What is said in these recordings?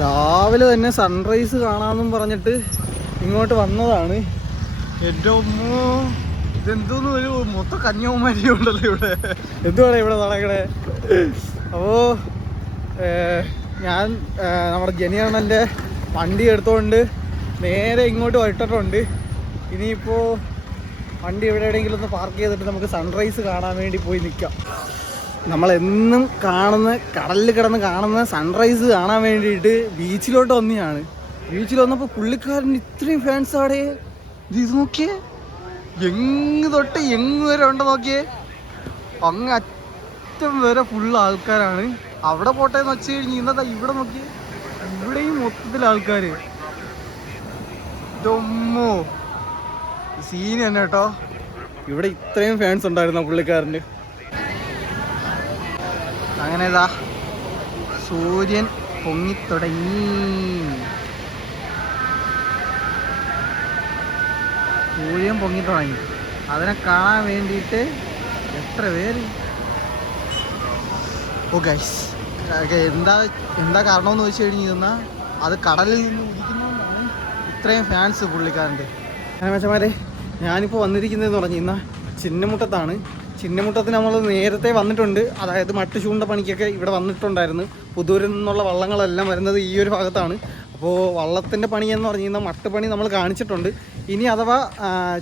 രാവിലെ തന്നെ സൺറൈസ് കാണാമെന്നും പറഞ്ഞിട്ട് ഇങ്ങോട്ട് വന്നതാണ്. അമ്മോ ഇതെന്തോന്ന് ഒരു മൊത്തം കന്യാകുമാരി ഉണ്ടല്ലോ ഇവിടെ. എന്തുവാണ് ഇവിടെ നടക്കണേ? അപ്പോൾ ഞാൻ നമ്മുടെ ജനിയണ്ണന്റെ വണ്ടി എടുത്തുകൊണ്ട് നേരെ ഇങ്ങോട്ട് വരട്ടിട്ടുണ്ട് ഇനിയിപ്പോൾ വണ്ടി എവിടെ എവിടെയെങ്കിലും ഒന്ന് പാർക്ക് ചെയ്തിട്ട് നമുക്ക് സൺറൈസ് കാണാൻ വേണ്ടി പോയി നിൽക്കാം നമ്മളെന്നും കാണുന്ന കടലിൽ കിടന്ന് കാണുന്ന സൺറൈസ് കാണാൻ വേണ്ടിയിട്ട് ബീച്ചിലോട്ട് വന്നെയാണ്. ബീച്ചിൽ വന്നപ്പോൾ പുള്ളിക്കാരൻ ഇത്രയും ഫാൻസ് അവിടെ ഇത് നോക്കിയേ. എങ്ങ് തൊട്ട് എങ്ങ് വരെ ഉണ്ട് നോക്കിയേ. അങ്ങ് അറ്റം വരെ ഫുൾ ആൾക്കാരാണ്. അവിടെ പോട്ടെ എന്ന് വെച്ച് കഴിഞ്ഞ് ഇന്നത്തെ ഇവിടെ നോക്കി ഇവിടെയും മൊത്തത്തിൽ ആൾക്കാർ ഇതൊമ്മോ. സീൻ തന്നെ കേട്ടോ. ഇവിടെ ഇത്രയും ഫാൻസ് ഉണ്ടായിരുന്നു പുള്ളിക്കാരന്റെ അങ്ങനെ ഇതാ സൂര്യൻ പൊങ്ങിത്തുടങ്ങി. സൂര്യൻ പൊങ്ങിത്തുടങ്ങി. അതിനെ കാണാൻ വേണ്ടിയിട്ട് എത്ര പേര്? ഓ ഗൈസ് എന്താ എന്താ കാരണമെന്ന് വെച്ച് കഴിഞ്ഞ് നിന്നാൽ അത് കടലിൽ നിന്ന് ഉദിക്കുന്നതുകൊണ്ടാണ് ഇത്രയും ഫാൻസ് പുള്ളിക്കാരന്റെ. മെച്ചമാരെ ഞാനിപ്പോൾ വന്നിരിക്കുന്നതെന്ന് പറഞ്ഞു കഴിഞ്ഞാൽ ചിന്നമുട്ടത്താണ്. ചിന്നമുട്ടത്തിന് നമ്മൾ നേരത്തെ വന്നിട്ടുണ്ട്. അതായത് മട്ട് ചൂണ്ട പണിക്കൊക്കെ ഇവിടെ വന്നിട്ടുണ്ടായിരുന്നു. പുതൂരിൽ നിന്നുള്ള വള്ളങ്ങളെല്ലാം വരുന്നത് ഈ ഒരു ഭാഗത്താണ്. അപ്പോൾ വള്ളത്തിന്റെ പണി എന്ന് പറഞ്ഞു കഴിഞ്ഞാൽ മട്ടുപണി നമ്മൾ കാണിച്ചിട്ടുണ്ട്. ഇനി അഥവാ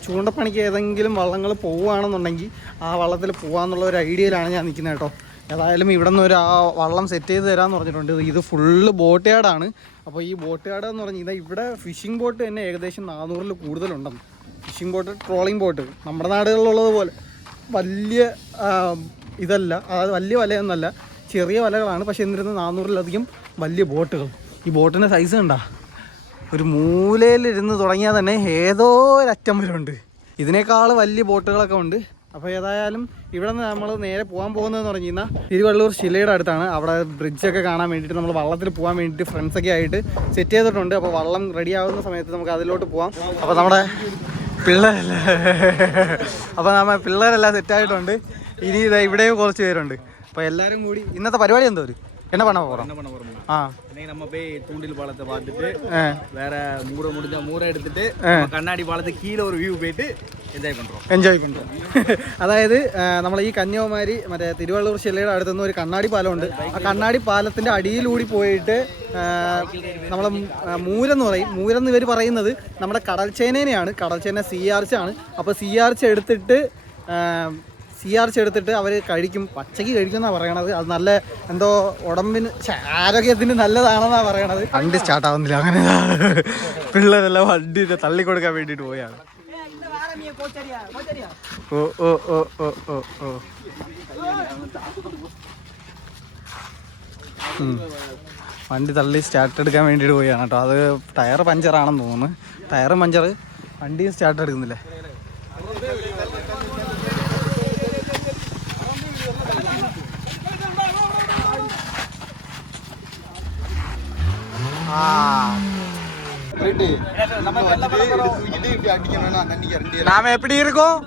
ചൂണ്ടപ്പണിക്ക് ഏതെങ്കിലും വള്ളങ്ങൾ പോവുകയാണെന്നുണ്ടെങ്കിൽ ആ വള്ളത്തിൽ പോകാമെന്നുള്ള ഒരു ഐഡിയയിലാണ് ഞാൻ നിൽക്കുന്നത് കേട്ടോ. ഏതായാലും ഇവിടെ നിന്ന് ഒരു ആ വള്ളം സെറ്റ് ചെയ്ത് തരാമെന്ന് പറഞ്ഞിട്ടുണ്ട്. ഇത് ഫുള്ള് ബോട്ട് യാർഡാണ്. അപ്പോൾ ഈ ബോട്ട് യാർഡ് എന്ന് പറഞ്ഞു കഴിഞ്ഞാൽ ഇവിടെ ഫിഷിംഗ് ബോട്ട് തന്നെ ഏകദേശം നാനൂറിൽ കൂടുതലുണ്ടെന്ന്. Fishing boat trawling boat. നമ്മുടെ നാടുകളിലുള്ളത് പോലെ. വലിയ ഇതല്ല അതായത് വലിയ വലയൊന്നല്ല ചെറിയ വലകളാണ്. പക്ഷെ എന്നിരുന്ന് നാനൂറിലധികം വലിയ ബോട്ടുകൾ. ഈ ബോട്ടിന്റെ സൈസ് കണ്ടാ? ഒരു മൂലയിലിരുന്ന് തുടങ്ങിയാൽ തന്നെ ഏതോ ഒരറ്റം ഉണ്ട് ഇതിനേക്കാൾ വലിയ ബോട്ടുകളൊക്കെ ഉണ്ട്. അപ്പോൾ ഏതായാലും ഇവിടെ നിന്ന് നമ്മൾ നേരെ പോകാൻ പോകുന്നതെന്ന് പറഞ്ഞു കഴിഞ്ഞാൽ തിരുവള്ളൂർ ശിലയുടെ അടുത്താണ്. അവിടെ ബ്രിഡ്ജൊക്കെ കാണാൻ വേണ്ടിയിട്ട് നമ്മൾ വള്ളത്തിൽ പോകാൻ വേണ്ടിയിട്ട് ഫ്രണ്ട്സൊക്കെ ആയിട്ട് സെറ്റ് ചെയ്തിട്ടുണ്ട്. അപ്പോൾ വള്ളം റെഡി ആവുന്ന സമയത്ത് നമുക്ക് അതിലോട്ട് പോകാം. അപ്പോൾ നമ്മുടെ പിള്ളേരല്ലേ അപ്പോൾ നമ്മൾ പിള്ളേരെല്ലാം സെറ്റായിട്ടുണ്ട് ഇനി ഇതാ ഇവിടെയും കുറച്ച് പേരുണ്ട് അപ്പോൾ എല്ലാവരും കൂടി ഇന്നത്തെ പരിപാടി എന്തോ ഒരു என்ன பண்ண போகிறோம் என்ன பண்ண போறோம் ஆ இன்னைக்கு நம்ம போய் தூண்டில் பாலத்தை பார்த்துட்டு ஆ வேற மூட முடிஞ்சா மூரை எடுத்துட்டு நம்ம கண்ணாடி பாலத்துக்கு கீழே ஒரு வியூ போயிட்டு என்ஜாய் பண்றோம் എൻജോയ് പണ്ടും അതായത് നമ്മൾ ഈ കന്യാകുമാരി മറ്റേ തിരുവള്ളൂർ ജില്ലയുടെ അടുത്തുനിന്ന് ഒരു കണ്ണാടി പാലമുണ്ട്. ആ കണ്ണാടി പാലത്തിന്റെ അടിയിലൂടി പോയിട്ട് നമ്മൾ മൂരെന്ന് പറയും. മൂരെന്ന് ഇവർ പറയുന്നത് നമ്മുടെ കടൽ ചേനേനെയാണ് കടൽ ചേന സി ആർച്ച ആണ് അപ്പോൾ സി ആർച്ച എടുത്തിട്ട് സി ആർ സി എടുത്തിട്ട് അവർ കഴിക്കും. പച്ചയ്ക്ക് കഴിക്കുമെന്നാണ് പറയണത്. അത് നല്ല എന്തോ ഉടമ്പിന് ആരോഗ്യത്തിന് നല്ലതാണെന്നാണ് പറയണത്. വണ്ടി സ്റ്റാർട്ട് ആവുന്നില്ല. അങ്ങനെ പിള്ളേരെല്ലാം വണ്ടി തള്ളിക്കൊടുക്കാൻ വേണ്ടിയിട്ട് പോയാണ് ഓ ഓ ഓ ഓ ഓ ഓ. വണ്ടി തള്ളി സ്റ്റാർട്ട് എടുക്കാൻ വേണ്ടിയിട്ട് പോയാണ് കേട്ടോ. അത് ടയർ പഞ്ചറാണെന്ന് തോന്നുന്നു. ടയർ പഞ്ചർ വണ്ടിയും സ്റ്റാർട്ട് എടുക്കുന്നില്ല? ആ. நாம எப்படி இருக்கோம்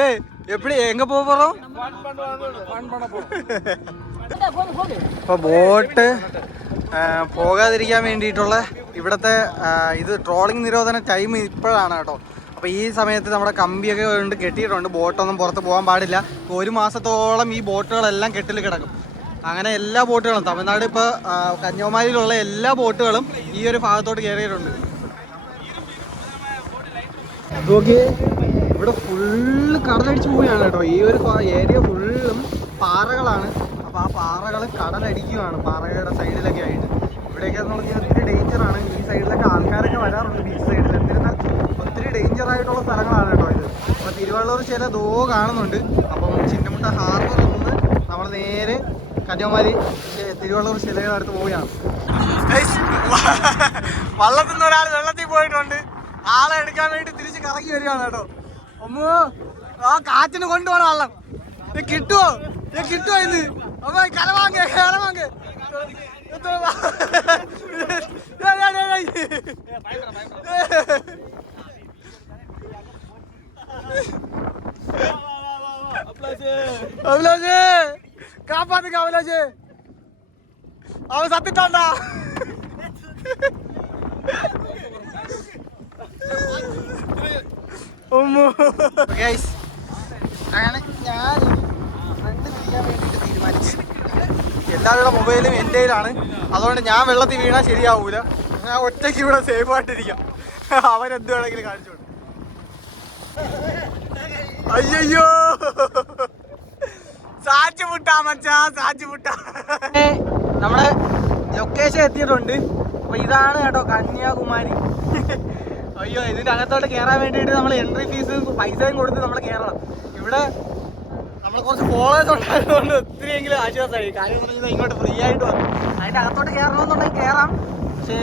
ஏய் எப்படி எங்க போக போறோம் ഇപ്പൊ ബോട്ട് ആ, പോകാതിരിക്കാൻ വേണ്ടിയിട്ടുള്ള ഇവിടുത്തെ ആ, ഇത് ട്രോളിംഗ് നിരോധന ടൈം ഇപ്പോഴാണ് കേട്ടോ അപ്പോൾ ഈ സമയത്ത് നമ്മുടെ കമ്പിയൊക്കെ കൊണ്ട് കെട്ടിയിട്ടുണ്ട് ബോട്ടൊന്നും പുറത്ത് പോകാൻ പാടില്ല ഒരു മാസത്തോളം ഈ ബോട്ടുകളെല്ലാം കെട്ടിൽ കിടക്കും അങ്ങനെ എല്ലാ ബോട്ടുകളും തമിഴ്നാട് ഇപ്പോൾ കന്യാകുമാരിയിലുള്ള എല്ലാ ബോട്ടുകളും ഈ ഒരു ഭാഗത്തോട്ട് കയറിയിട്ടുണ്ട്. ഇവിടെ ഫുള്ള് കടലടിച്ച് പോവുകയാണ് കേട്ടോ. ഈ ഒരു ഏരിയ ഫുള്ളും പാറകളാണ്. അപ്പോൾ ആ പാറകൾ കടലടിക്കുകയാണ് പാറകളുടെ സൈഡിലൊക്കെ ആയിട്ട്. ഇവിടെയൊക്കെ എന്ന് പറഞ്ഞാൽ ഒത്തിരി ഡേഞ്ചറാണ് ഈ സൈഡിലൊക്കെ ആൾക്കാരൊക്കെ വരാറുണ്ട് ബീച്ച് സൈഡിൽ എന്നിരുന്നാൽ ഒത്തിരി ഡേഞ്ചർ ആയിട്ടുള്ള സ്ഥലങ്ങളാണ് കേട്ടോ ഇത്. അപ്പോൾ തിരുവള്ളൂർ ചില ദോ കാണുന്നുണ്ട്. അപ്പം ചിന്നമുട്ട ഹാർബറിൽ നിന്ന് നമ്മൾ നേരെ കന്യാകുമാരി തിരുവള്ളൂർ ശിലയുടെ പോവുകയാണ്. വള്ളത്തിൽ നിന്ന് ഒരാൾ വെള്ളത്തിൽ പോയിട്ടുണ്ട്. ആളെ എടുക്കാൻ വേണ്ടി തിരിച്ച് കറങ്ങി വരികയാണ് കേട്ടോ. അമ്മോ ആ കാറ്റിന് കൊണ്ടുപോകണം വള്ളം. ഇത് കിട്ടുവോ? ഇത് കിട്ടുവോ ഇന്ന് അമ്മ കലവാങ്ങ അഭിലാഷേ കാപ്പാത്ത് അഭിലാഷേ അവൻ സത്തിട്ടാണ്ടാ. ഗൈസ് അങ്ങനെ ഞാൻ ഫ്രണ്ട് തിരിക്കാൻ വേണ്ടിയിട്ട് തീരുമാനിച്ചു. എല്ലാവരുടെ മൊബൈലും എന്റെ കയ്യിലാണ്. അതുകൊണ്ട് ഞാൻ വെള്ളത്തിൽ വീണാൽ ശരിയാവൂല. ഞാൻ ഒറ്റയ്ക്ക് ഇവിടെ സേഫ് ആയിട്ടിരിക്കാം. അവൻ എന്ത് വേണമെങ്കിലും കാണിച്ചോണ്ട് അയ്യോ സാച്ച് മുട്ടാ മച്ചാ സാച്ച് മുട്ടാ. നമ്മളെ ലൊക്കേഷൻ എത്തിയിട്ടുണ്ട്. അപ്പൊ ഇതാണ് കേട്ടോ കന്യാകുമാരി. അയ്യോ ഇതിന്റെ അകത്തോട്ട് കയറാൻ വേണ്ടിയിട്ട് നമ്മൾ എൻട്രി ഫീസ് പൈസയും കൊടുത്ത് നമ്മൾ കയറണം ഇവിടെ നമ്മൾ കുറച്ച് ഫോളോവേഴ്സ് ഉണ്ടായതുകൊണ്ട് ഒത്തിരിയെങ്കിലും ആശ്വാസമായി. കാര്യം ഇങ്ങോട്ട് ഫ്രീ ആയിട്ട് വന്നു. അതിന്റെ അകത്തോട്ട് കയറണമെന്നുണ്ടെങ്കിൽ കയറാം പക്ഷേ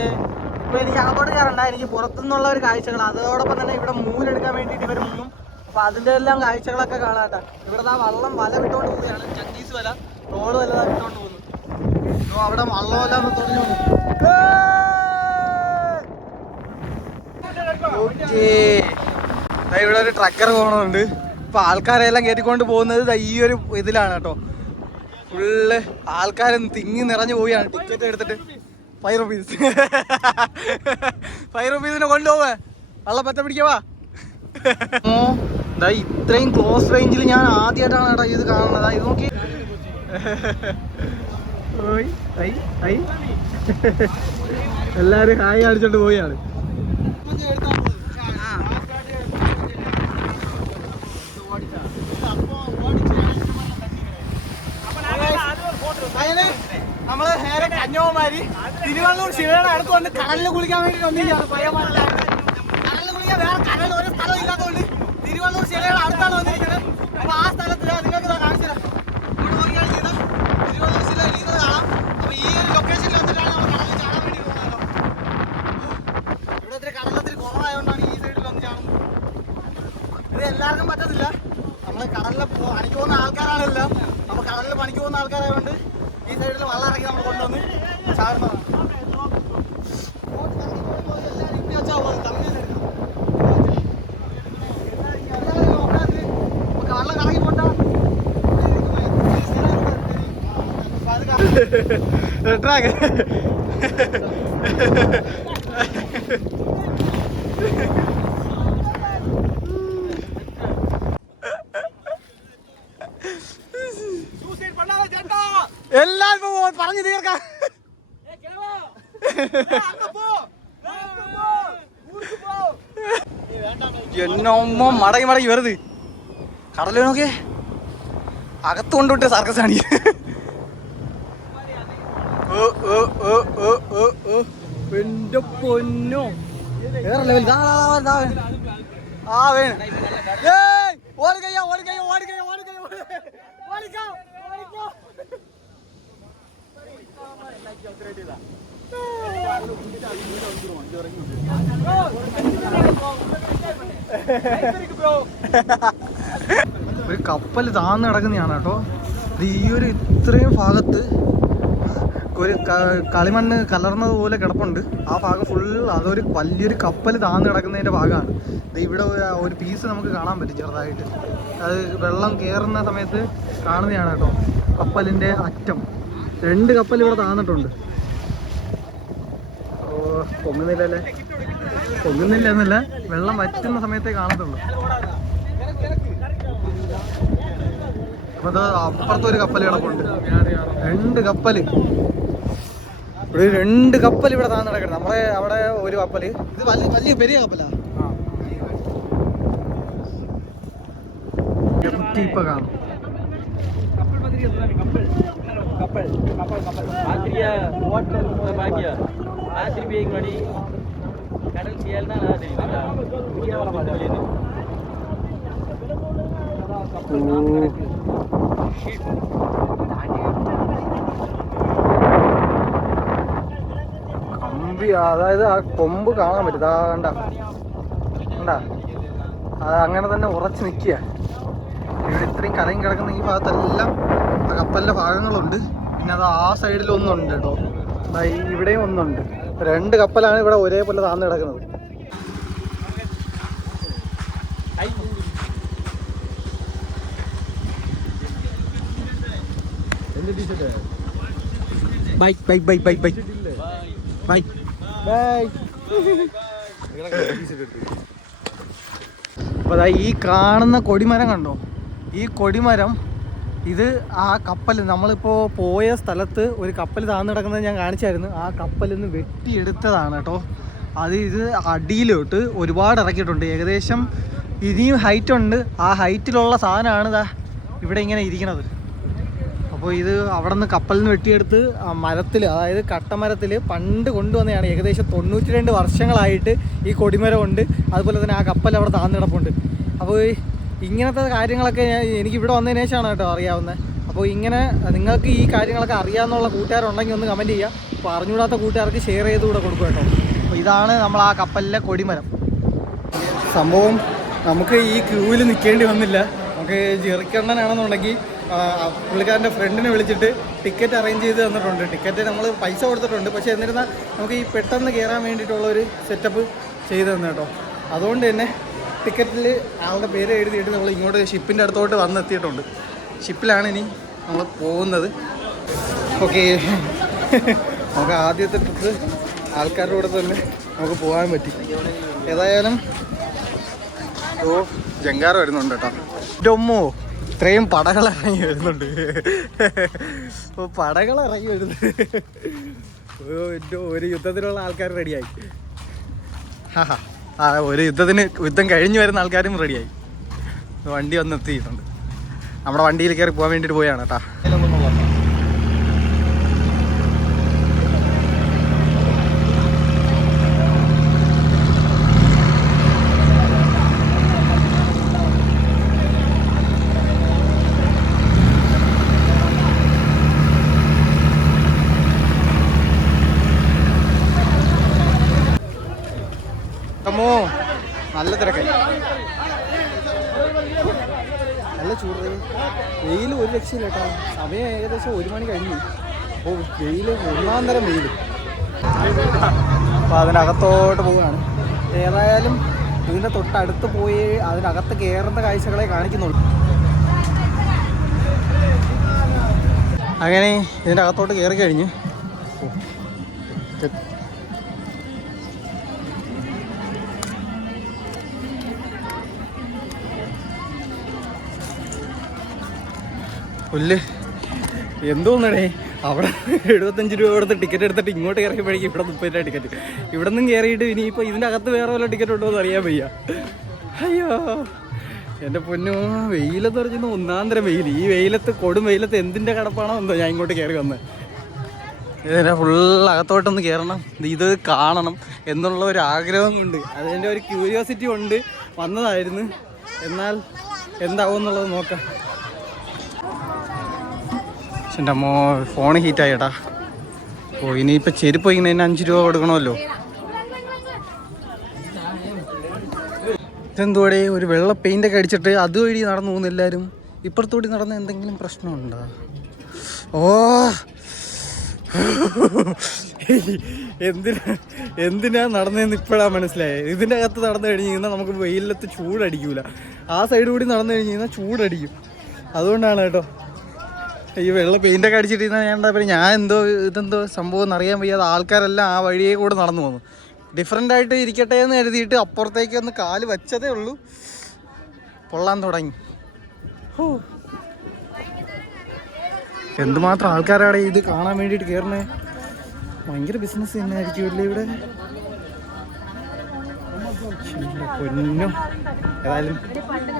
ഇപ്പൊ എനിക്ക് അകത്തോട്ട് കയറണ്ട എനിക്ക് പുറത്തുനിന്നുള്ള ഒരു കാഴ്ചകൾ അതോടൊപ്പം തന്നെ ഇവിടെ മൂലെടുക്കാൻ വേണ്ടിയിട്ട് ഇവർ മുങ്ങും അപ്പൊ അതിന്റെ എല്ലാം കാഴ്ചകളൊക്കെ കാണാട്ടാ ഇവിടെ ആ വള്ളം വല വിട്ടോണ്ട് പോവുകയാണ്. ചങ്കീസ് വല റോഡ് വല വിട്ടോണ്ട് പോകുന്നു. അവിടെ വള്ളമെല്ലാം തുടങ്ങി വന്നു ഇവിടെ ഒരു ട്രക്കർ പോകണമുണ്ട് ഇപ്പൊ ആൾക്കാരെല്ലാം കയറ്റിക്കൊണ്ട് പോകുന്നത് ഈ ഒരു ഇതിലാണ് കേട്ടോ. ഫുള്ള് ആൾക്കാരും തിങ്ങി നിറഞ്ഞു പോവുകയാണ്. ടിക്കറ്റ് എടുത്തിട്ട്. ഫൈവ് റുപ്പീസ് ഫൈവ് റുപ്പീസിനെ കൊണ്ടുപോവേ. വള്ളം പറ്റ പിടിക്കവാ. ദാ ഇത്രയും ക്ലോസ് റേഞ്ചിൽ ഞാൻ ആദ്യമായിട്ടാണ് കേട്ടോ ഇത് കാണുന്നത്. ഇത് നോക്കി. എല്ലാരും ഹായ് അടിച്ചോണ്ട് പോയാണ് നമ്മൾ നേരെ കന്യാകുമാരി തിരുവള്ളൂർ ശിവയുടെ അടുത്ത് വന്ന് കടലിൽ കുളിക്കാൻ വേണ്ടി വന്നിരിക്കുകയാണ്. പയ്യന്മാരെല്ലാം കടലിൽ കുളിക്കാൻ വേറെ കടലിൽ ഒരു സ്ഥലം ഇല്ലാത്തതുകൊണ്ട് തിരുവള്ളൂർ ശിവയുടെ അടുത്താണ് വന്നിരിക്കുന്നത് അപ്പൊ ആ സ്ഥലത്ത് ദാ നിങ്ങൾക്ക് ഇതാ കാണിച്ചു തരാം ഇവിടെ നോക്കിയാൽ ഇത് തിരുവള്ളൂർ ശില ഇരിക്കുന്നത് കാണാം അപ്പൊ ഈ ഒരു ലൊക്കേഷനിൽ വന്നിട്ടാണ് നമ്മൾ കടലിൽ ചാടാൻ വേണ്ടി പോകുന്നത് ഇവിടെ ഇത്തിരി കടലത്തിരി കുറവായതുകൊണ്ടാണ് ഈ സൈഡിൽ വന്ന് ചാടുന്നത് ഇത് എല്ലാവർക്കും പറ്റത്തില്ല. നമ്മൾ കടലിൽ പോ പണിക്ക് പോകുന്ന ആൾക്കാരാണെല്ലാം. അപ്പൊ കടലിൽ പണിക്ക് പോകുന്ന ആൾക്കാരായതുകൊണ്ട് ഈ സൈഡിൽ വെള്ളം ഇറക്കി നമ്മൾ കൊണ്ടുവന്ന് ചാടുന്നതാണ്. ട്രാക്ക് എല്ലാവർക്കും പോ- പറഞ്ഞു തീർക്കാം. എന്നൊമ്മ മടങ്ങി മടങ്ങി വെറുതെ. കടൽ നോക്കേ അകത്ത് കൊണ്ടുവിട്ട് സർക്കസ് ആണ് ഓ ഓ ഓ ഓ ഓ ഓ. എന്റെ പൊന്നോ. വേറെ ലെവൽ. ആ വേണം. ഏയ് ഓടിക്കയ്യ ഒരു കപ്പൽ താന്ന് കിടക്കുന്നതാണ് കേട്ടോ. ഈ ഒരു ഇത്രയും ഭാഗത്ത് ഒരു കളിമണ്ണ് കലർന്നത് പോലെ കിടപ്പുണ്ട്. ആ ഭാഗം ഫുൾ അതൊരു വലിയൊരു കപ്പൽ താന്ന് കിടക്കുന്നതിന്റെ ഭാഗമാണ്. ഇവിടെ ഒരു പീസ് നമുക്ക് കാണാൻ പറ്റും ചെറുതായിട്ട്. അത് വെള്ളം കയറുന്ന സമയത്ത് കാണുന്നതാണ് കേട്ടോ. കപ്പലിന്റെ അറ്റം. രണ്ട് കപ്പൽ ഇവിടെ താന്നിട്ടുണ്ട്. പൊങ്ങുന്നില്ല അല്ലേ പൊങ്ങുന്നില്ല എന്നല്ല വെള്ളം വറ്റുന്ന സമയത്തേ കാണത്തുള്ളൂ. അപ്പൊ അപ്പുറത്ത് ഒരു കപ്പൽ കിടപ്പുണ്ട് രണ്ട് കപ്പൽ ഇവിടെ രണ്ട് കപ്പൽ ഇവിടെ താന്ന് കിടക്കണം നമ്മളെ അവിടെ ഒരു കപ്പൽ. ഇത് വലിയ വലിയ പെരിയ കപ്പലാ. ഇപ്പൊ കാണും. കപ്പൽ കപ്പൽ. കപ്പൽ. കപ്പൽ ராத்திரி போய் முன்னாடி கடல் சேல் தான் കമ്പി അതായത് ആ കൊമ്പ് കാണാൻ പറ്റും. ആ കണ്ട. കണ്ട. അത് അങ്ങനെ തന്നെ ഉറച്ച് നിൽക്കുക. ഇവിടെ ഇത്രയും കലയും കിടക്കുന്ന ഈ ഭാഗത്തെല്ലാം ആ ഭാഗങ്ങളുണ്ട്. പിന്നെ അത് ആ സൈഡിൽ ഒന്നുണ്ട് കേട്ടോ. ഇവിടെയും ഒന്നുണ്ട്. രണ്ട് കപ്പലാണ് ഇവിടെ ഒരേപോലെ താന്ന് കിടക്കുന്നത്. Bye bye bye bye bye bye bye അപ്പോൾ അതാ ഈ കാണുന്ന കൊടിമരം കണ്ടോ? ഈ കൊടിമരം ഇത് ആ കപ്പൽ നമ്മളിപ്പോൾ പോയ സ്ഥലത്ത് ഒരു കപ്പൽ താഴ്ന്നു കിടക്കുന്നത് ഞാൻ കാണിച്ചായിരുന്നു. ആ കപ്പലിൽ നിന്ന് വെട്ടിയെടുത്തതാണ് കേട്ടോ. അത് ഇത് അടിയിലോട്ട് ഒരുപാട് ഇറക്കിയിട്ടുണ്ട്. ഏകദേശം ഇനിയും ഹൈറ്റ് ഉണ്ട്. ആ ഹൈറ്റിലുള്ള സാധനമാണ് ഇതാ ഇവിടെ ഇങ്ങനെ ഇരിക്കണത്. അപ്പോൾ ഇത് അവിടെ നിന്ന് കപ്പലിൽ നിന്ന് വെട്ടിയെടുത്ത് മരത്തിൽ അതായത് കട്ടമരത്തിൽ പണ്ട് കൊണ്ടുവന്നതാണ്. ഏകദേശം തൊണ്ണൂറ്റി രണ്ട് വർഷങ്ങളായിട്ട് ഈ കൊടിമരം ഉണ്ട്. അതുപോലെ തന്നെ ആ കപ്പൽ അവിടെ താഴ്ന്നു കിടപ്പുണ്ട്. അപ്പോൾ ഇങ്ങനത്തെ കാര്യങ്ങളൊക്കെ ഞാൻ എനിക്ക് ഇവിടെ വന്നതിന് ശേഷമാണ് കേട്ടോ അറിയാവുന്നത് അപ്പോൾ ഇങ്ങനെ നിങ്ങൾക്ക് ഈ കാര്യങ്ങളൊക്കെ അറിയാമെന്നുള്ള കൂട്ടുകാരുണ്ടെങ്കിൽ ഒന്ന് കമന്റ് ചെയ്യുക അപ്പോൾ അറിഞ്ഞുകൂടാത്ത കൂട്ടുകാർക്ക് ഷെയർ ചെയ്ത് കൂടെ കൊടുക്കുക കേട്ടോ. അപ്പോൾ ഇതാണ് നമ്മൾ ആ കപ്പലിലെ കൊടിമരം. സംഭവം നമുക്ക് ഈ ക്യൂവിൽ നിൽക്കേണ്ടി വന്നില്ല. നമുക്ക് ജെറിക്കണ്ണനാണെന്നുണ്ടെങ്കിൽ പുള്ളിക്കാരന്റെ ഫ്രണ്ടിനെ വിളിച്ചിട്ട് ടിക്കറ്റ് അറേഞ്ച് ചെയ്ത് തന്നിട്ടുണ്ട്. ടിക്കറ്റ് നമ്മൾ പൈസ കൊടുത്തിട്ടുണ്ട്. പക്ഷേ എന്നിരുന്നാൽ നമുക്ക് ഈ പെട്ടെന്ന് കയറാൻ വേണ്ടിയിട്ടുള്ളൊരു സെറ്റപ്പ് ചെയ്ത് തന്നെ കേട്ടോ. അതുകൊണ്ട് തന്നെ ടിക്കറ്റിൽ ആളുടെ പേര് എഴുതിയിട്ട് നമ്മൾ ഇങ്ങോട്ട് ഷിപ്പിന്റെ അടുത്തോട്ട് വന്നെത്തിയിട്ടുണ്ട്. ഷിപ്പിലാണ് ഇനി നമ്മൾ പോകുന്നത്. ഓക്കെ. നമുക്ക് ആദ്യത്തെ ട്രിപ്പ് ആൾക്കാരുടെ കൂടെ തന്നെ നമുക്ക് പോകാൻ പറ്റി. ഏതായാലും ഓ ജങ്കാറ് വരുന്നുണ്ട് കേട്ടോ. ഡൊമ്മോ ഇത്രയും പടകൾ ഇറങ്ങി വരുന്നുണ്ട്. ഓ പടകൾ ഇറങ്ങി വരുന്നുണ്ട് ഒരു യുദ്ധത്തിലുള്ള ആൾക്കാർ റെഡിയായി ഹാ ഹാ. ആ ഒരു യുദ്ധത്തിന് യുദ്ധം കഴിഞ്ഞു വരുന്ന ആൾക്കാരും റെഡിയായി വണ്ടി വന്ന് എത്തിയിട്ടുണ്ട് നമ്മുടെ വണ്ടിയിൽ കയറി പോകാൻ വേണ്ടിയിട്ട് പോയാണ് കേട്ടാ അമ്മോ നല്ല തിരക്കായി നല്ല ചൂട് വെയിൽ ഒരു രക്ഷയില്ല കേട്ടോ. സമയം ഏകദേശം ഒരു മണി കഴിഞ്ഞു. അപ്പോൾ വെയിൽ ഒന്നാം തരം വെയിൽ അപ്പോൾ അതിനകത്തോട്ട് പോവുകയാണ്. ഏതായാലും ഇതിന്റെ തൊട്ടടുത്ത് പോയി അതിനകത്ത് കയറുന്ന കാഴ്ചകളെ കാണിക്കുന്നുള്ളൂ. അങ്ങനെ ഇതിന്റെ അകത്തോട്ട് കയറി കഴിഞ്ഞ് പുല്ല്. എന്തോന്നടേ? അവിടെ എഴുപത്തഞ്ച് രൂപ കൊടുത്ത് ടിക്കറ്റ് എടുത്തിട്ട് ഇങ്ങോട്ട് കയറിയപ്പോഴേക്കും ഇവിടെ മുപ്പത് രൂപ ടിക്കറ്റ് ഇവിടെ നിന്നും കയറിയിട്ട് ഇനിയിപ്പോൾ ഇതിന്റെ അകത്ത് വേറെ വല്ല ടിക്കറ്റ് ഉണ്ടോ എന്ന് അറിയാൻ വയ്യ. അയ്യോ. എന്റെ പൊന്നു വെയിലെന്ന് പറഞ്ഞാൽ ഒന്നാം തരം വെയിൽ. ഈ വെയിലത്ത് കൊടും വെയിലത്ത് എന്തിന്റെ കടപ്പാണോ എന്തോ ഞാൻ ഇങ്ങോട്ട് കയറി വന്നത് ഇതിനെ ഫുൾ അകത്തോട്ടൊന്ന് കയറണം. ഇത് കാണണം എന്നുള്ള ഒരു ആഗ്രഹം കൊണ്ട് അതിന്റെ ഒരു ക്യൂരിയോസിറ്റി ഉണ്ട്. വന്നതായിരുന്നു. എന്നാൽ എന്താവും എന്നുള്ളത് നോക്കാം. എന്റെ അമ്മോ ഫോൺ ഹീറ്റ് ചേട്ടാ ഓ ഇനിയിപ്പോൾ ചെരുപ്പ് ഇങ്ങനെ അഞ്ച് രൂപ കൊടുക്കണമല്ലോ. ഇതെന്തോടെ ഒരു വെള്ള പെയിന്റൊക്കെ അടിച്ചിട്ട് അതുവഴി നടന്നു പോകുന്ന എല്ലാവരും. ഇപ്പുറത്തൂടി നടന്ന എന്തെങ്കിലും പ്രശ്നമുണ്ടോ? ഓ. എന്തിനാ എന്തിനാ നടന്നതെന്ന് ഇപ്പോഴാ മനസ്സിലായത് ഇതിന്റെ അകത്ത് നടന്നു കഴിഞ്ഞ് കഴിഞ്ഞാൽ നമുക്ക് വെയിലത്ത് ചൂടടിക്കൂല. ആ സൈഡ് കൂടി നടന്നു കഴിഞ്ഞ് കഴിഞ്ഞാൽ ചൂടടിക്കും. അതുകൊണ്ടാണ് കേട്ടോ. ഈ വെള്ള ഒക്കെ അടിച്ചിട്ടിരുന്ന ഞാൻ ഞാൻ എന്തോ ഇതെന്തോ സംഭവം എന്ന് അറിയാൻ വയ്യാതെ ആൾക്കാരെല്ലാം ആ വഴിയെ കൂടെ നടന്നു പോകുന്നു ഡിഫറെന്റ് ആയിട്ട് ഇരിക്കട്ടെ എന്ന് കരുതിയിട്ട് അപ്പുറത്തേക്ക് ഒന്ന് കാൽ വെച്ചതേ ഉള്ളൂ. പൊള്ളാൻ തുടങ്ങി. എന്തുമാത്രം ആൾക്കാരാണ് ഇത് കാണാൻ വേണ്ടിയിട്ട് കയറണേ ഭയങ്കര ബിസിനസ് തന്നെ ആയിരിക്കുമല്ലേ ഇവിടെ? പൊന്നും. ഏതായാലും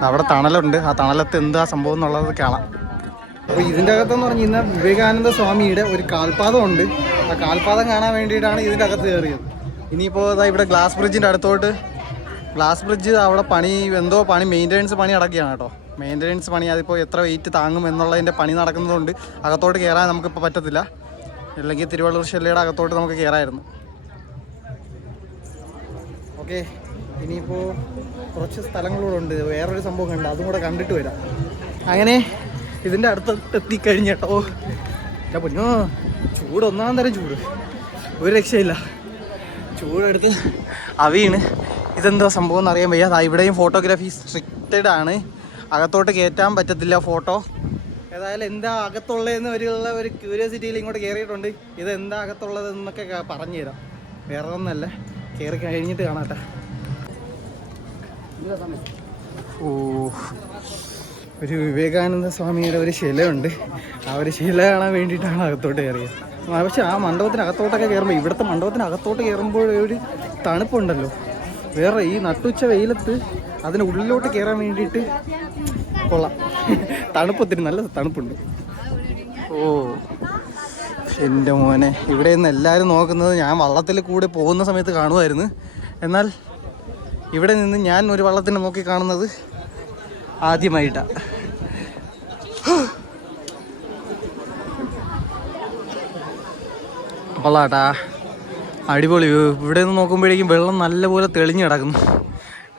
അവിടെ തണലുണ്ട്. ആ തണലത്ത് എന്താ സംഭവം എന്നുള്ളത് കാണാം. അപ്പോൾ ഇതിന്റെ അകത്തെന്ന് പറഞ്ഞു കഴിഞ്ഞാൽ വിവേകാനന്ദ സ്വാമിയുടെ ഒരു കാൽപാദം ഉണ്ട് ആ കാൽപാദം കാണാൻ വേണ്ടിയിട്ടാണ് ഇതിന്റെ അകത്ത് കയറിയത്. ഇനിയിപ്പോൾ ഇതാ ഇവിടെ ഗ്ലാസ് ബ്രിഡ്ജിന്റെ അടുത്തോട്ട്. ഗ്ലാസ് ബ്രിഡ്ജ് അവിടെ പണി എന്തോ പണി മെയിന്റനൻസ് പണി അടക്കുകയാണ് കേട്ടോ. മെയിന്റനൻസ് പണി അതിപ്പോൾ എത്ര വെയിറ്റ് താങ്ങും എന്നുള്ളതിന്റെ പണി നടക്കുന്നതുകൊണ്ട് അകത്തോട്ട് കയറാൻ നമുക്കിപ്പോൾ പറ്റത്തില്ല. അല്ലെങ്കിൽ തിരുവള്ളൂർ ശല്യയുടെ അകത്തോട്ട് നമുക്ക് കയറായിരുന്നു. ഓക്കെ ഇനിയിപ്പോൾ കുറച്ച് സ്ഥലങ്ങളൂടെ ഉണ്ട് വേറൊരു സംഭവം കണ്ട് അതും കൂടെ കണ്ടിട്ട് വരാം. അങ്ങനെ ഇതിന്റെ അടുത്ത് എത്തിക്കഴിഞ്ഞോ എന്റെ പൊന്നോ ചൂട് ഒന്നാം തരം ചൂട്. ഒരു രക്ഷയില്ല. ചൂടെടുത്ത് അവിയാണ്. ഇതെന്തോ സംഭവം എന്ന് അറിയാൻ വയ്യ ഇവിടെയും ഫോട്ടോഗ്രാഫി സ്ട്രിക്റ്റഡ് ആണ്. അകത്തോട്ട് കയറ്റാൻ പറ്റത്തില്ല ഫോട്ടോ ഏതായാലും എന്താ അകത്തുള്ളതെന്ന് ഒരു ഉള്ള ഒരു ക്യൂരിയോസിറ്റിയിൽ ഇങ്ങോട്ട് കയറിയിട്ടുണ്ട് ഇത് എന്താ അകത്തുള്ളത് എന്നൊക്കെ ക- പറഞ്ഞു തരാം വേറെ ഒന്നല്ല കയറി കഴിഞ്ഞിട്ട് കാണാട്ടെ ഓ ഒരു വിവേകാനന്ദ സ്വാമിയുടെ ഒരു ശിലയുണ്ട്. ആ ഒരു ശില കാണാൻ വേണ്ടിയിട്ടാണ് അകത്തോട്ട് കയറിയത്. പക്ഷെ ആ മണ്ഡപത്തിനകത്തോട്ടൊക്കെ കയറുമ്പോൾ ഇവിടുത്തെ മണ്ഡപത്തിനകത്തോട്ട് കയറുമ്പോൾ ഒരു തണുപ്പുണ്ടല്ലോ. വേറെ ഈ നട്ടുച്ച വെയിലത്ത് അതിന് ഉള്ളിലോട്ട് കയറാൻ വേണ്ടിയിട്ട് കൊള്ളാം. തണുപ്പത്തിന് നല്ല തണുപ്പുണ്ട്. ഓ എന്റെ മോനെ ഇവിടെ നിന്ന് എല്ലാവരും നോക്കുന്നത് ഞാൻ വള്ളത്തിൽ കൂടെ പോകുന്ന സമയത്ത് കാണുമായിരുന്നു. എന്നാൽ ഇവിടെ നിന്ന് ഞാൻ ഒരു വള്ളത്തിനെ നോക്കി കാണുന്നത് ആദ്യമായിട്ടാണ് കൊള്ളാട്ടാ. അടിപൊളി. ഇവിടെ നിന്ന് നോക്കുമ്പോഴേക്കും വെള്ളം നല്ലപോലെ തെളിഞ്ഞു കിടക്കുന്നു.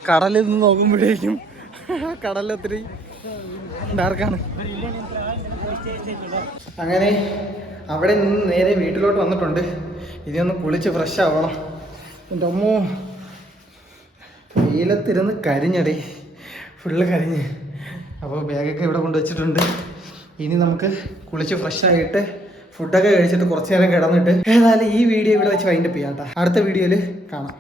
കടലിൽ നിന്ന് നോക്കുമ്പോഴേക്കും കടൽ ഒത്തിരി ഡാർക്കാണ്. അങ്ങനെ അവിടെ നിന്ന് നേരെ വീട്ടിലോട്ട് വന്നിട്ടുണ്ട്. ഇനി ഒന്ന് കുളിച്ച് ഫ്രഷ് ആവണം. എന്റെ അമ്മോ വെയിലത്തിരുന്ന് കരിഞ്ഞടി. ഫുള്ള് കരിഞ്ഞ്. അപ്പോൾ ബാഗൊക്കെ ഇവിടെ കൊണ്ടുവച്ചിട്ടുണ്ട്. ഇനി നമുക്ക് കുളിച്ച് ഫ്രഷ് ആയിട്ട് ഫുഡൊക്കെ കഴിച്ചിട്ട് കുറച്ച് നേരം കിടന്നിട്ട് ഏതായാലും ഈ വീഡിയോ ഇവിടെ വെച്ച് വൈൻഡപ്പ് ചെയ്യാം കേട്ടോ അടുത്ത വീഡിയോയിൽ കാണാം.